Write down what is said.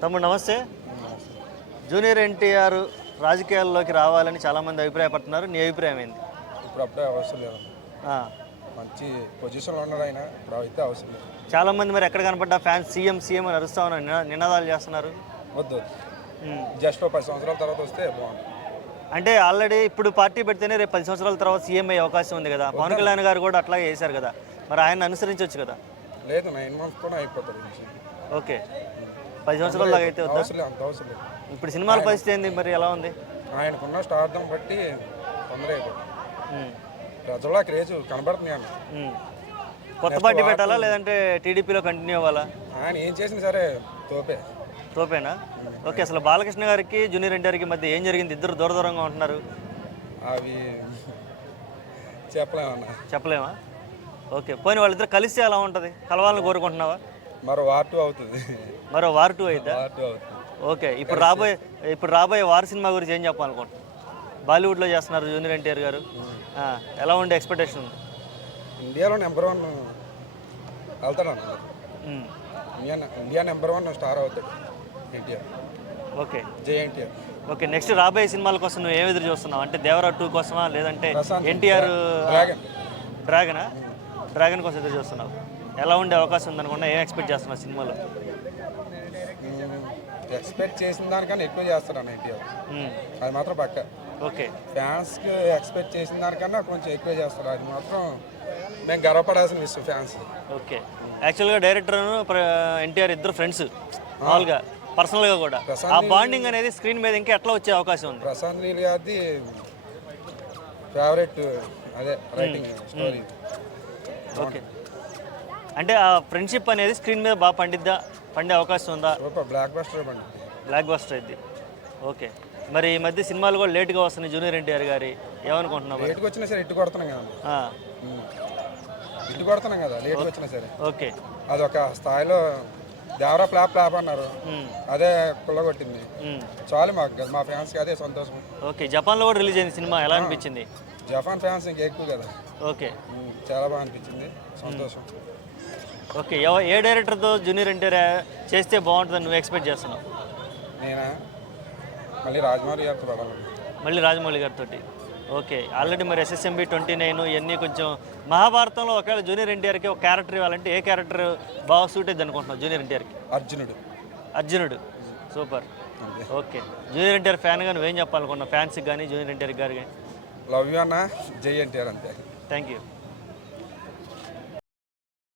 తమ్ముడు నమస్తే. జూనియర్ ఎన్టీఆర్ రాజకీయాల్లోకి రావాలని చాలామంది అభిప్రాయపడుతున్నారు. నీ అభిప్రాయం ఏంది? ఇప్పుడు అప్పుడే అవసరం లేదు. మంచి పొజిషన్లో ఉన్నారు ఆయన. ఇప్పుడు అయితే అవసరం లేదు. చాలామంది మరి ఎక్కడ కనపడ్డా ఫ్యాన్స్ సీఎం సీఎం అని అరుస్తా ఉన్నారు, నినాదాలు చేస్తున్నారు. వద్దు జస్ట్ 10 సంవత్సరాల తర్వాత వస్తే బాగుంటుంది. అంటే ఆల్రెడీ ఇప్పుడు పార్టీ పెడితేనే రేపు 10 సంవత్సరాల తర్వాత సీఎం అయ్యే అవకాశం ఉంది కదా. పవన్ కళ్యాణ్ గారు కూడా అట్లాగే చేశారు కదా, మరి ఆయన అనుసరించవచ్చు కదా. లేదు 9 months కూడా అయిపోతుంది. ఓకే, 10 సంవత్సరాల దాకా అయితే వద్దా? అంత అవసరం లేదు. ఇప్పుడు సినిమాల పరిస్థితి ఏంది మరి, ఎలా ఉంది? ఆయనకున్న స్టార్డం బట్టి తొందర అయిపోతుంది. ప్రజల్లో క్రేజ్ కనబడుతుంది. ఆయన కొత్త పార్టీ పెట్టాలా లేదంటే టీడీపీలో కంటిన్యూ అవ్వాలా? ఆయన ఏం చేసినా సరే తోపేనా? ఓకే, అసలు బాలకృష్ణ గారికి జూనియర్ ఎన్టీఆర్కి మధ్య ఏం జరిగింది? ఇద్దరు దూరంగా ఉంటున్నారు. అవి చెప్పలేమా? ఓకే, పోనీ వాళ్ళిద్దరు కలిసి ఎలా ఉంటుంది? కలవాలని కోరుకుంటున్నావా? మరో వార్ 2 అవుతుంది. మరో వార్ 2 అవుతుందా? ఓకే, ఇప్పుడు రాబోయే వార్ సినిమా గురించి ఏం చెప్పాలనుకుంటున్నాను? బాలీవుడ్లో చేస్తున్నారు జూనియర్ ఎన్టీఆర్ గారు, ఎలా ఉండే ఎక్స్పెక్టేషన్ ఉంది? ఇండియాలో నెంబర్ 1 వెళ్తాడన్న. ఇండియా నెంబర్ 1 స్టార్ అవుతాడు ఎన్టీఆర్. ఓకే, జై ఎన్టీఆర్. ఓకే, నెక్స్ట్ రాబోయే సినిమాల కోసం నువ్వు ఏమి ఎదురు చూస్తున్నావు? అంటే దేవరా 2 కోసమా లేదంటే ఎన్టీఆర్ డ్రాగన్ కోసం ఎదురు చూస్తున్నావు? ఎలా ఉండే అవకాశం ఉందనుకున్నా, ఏం ఎక్స్పెక్ట్ చేస్తున్నావు సినిమాలో? ఎక్స్పెక్ట్ చేసిన దానికన్నా ఎక్కువ చేస్తాడు అన్న ఎన్టీఆర్, అది మాత్రం పక్క. ఓకే, ఫ్యాన్స్కి ఎక్స్పెక్ట్ చేసిన దానికన్నా కొంచెం ఎక్కువ చేస్తారు, అది మాత్రం మేము గర్వపడాల్సిన విషయం ఫ్యాన్స్. ఓకే, యాక్చువల్గా డైరెక్టర్ ఎన్టీఆర్ ఇద్దరు ఫ్రెండ్స్, మామూలుగా పర్సనల్గా కూడా. ఆ బాండింగ్ అనేది స్క్రీన్ మీద ఇంకా ఎట్లా వచ్చే అవకాశం ఉంది? ప్రశాంత్ నీల్ గారిది ఫేవరెట్ అదే రైటింగ్ స్టోరీ. ఓకే, అంటే ఆ ఫ్రెండ్షిప్ అనేది స్క్రీన్ మీద బాగా పండే అవకాశం ఉందా? బ్లాక్ బస్టర్ అయింది. ఓకే, మరి ఈ మధ్య సినిమాలు కూడా లేట్గా వస్తున్నాయి జూనియర్ ఎన్టీఆర్ గారి, ఏమనుకుంటున్నావు? లేట్గా వచ్చినా సరే ఇటు కొడుతున్నాం కదా, లేట్గా వచ్చినా సరే. ఓకే, అదొక స్థాయిలో దేవరా ఫ్లాప్ అన్నారు, అదే కుళ్ళగొట్టింది. చాలు మా ఫ్యాన్స్కి అదే సంతోషం. ఓకే, జపాన్లో కూడా రిలీజ్ అయింది సినిమా, ఎలా అనిపించింది? జపాన్ ఫ్యాన్స్ ఇంకా ఎక్కువ కదా. ఓకే, చాలా బాగా అనిపించింది, సంతోషం. ఓకే, ఏ డైరెక్టర్తో జూనియర్ ఎన్టీఆర్ చేస్తే బాగుంటుందని నువ్వు ఎక్స్పెక్ట్ చేస్తున్నావు? నేనా మళ్ళీ రాజమౌళి గారితో. ఓకే, ఆల్రెడీ మరి SSMB 29 ఇవన్నీ కొంచెం మహాభారతంలో ఒకవేళ జూనియర్ ఎన్టీఆర్కి ఒక క్యారెక్టర్ ఇవ్వాలంటే ఏ క్యారెక్టర్ బాగా సూట్ అయింది అనుకుంటున్నావు జూనియర్ ఎన్టీఆర్కి? అర్జునుడు. సూపర్. ఓకే, జూనియర్ ఎన్టీఆర్ ఫ్యాన్గా నువ్వేం చెప్పాలనుకున్నావు ఫ్యాన్స్కి కానీ జూనియర్ ఎన్టీఆర్ గారు కానీ? లవ్ యూ అన్న, జై ఎన్టీఆర్ అంతే. Thank you.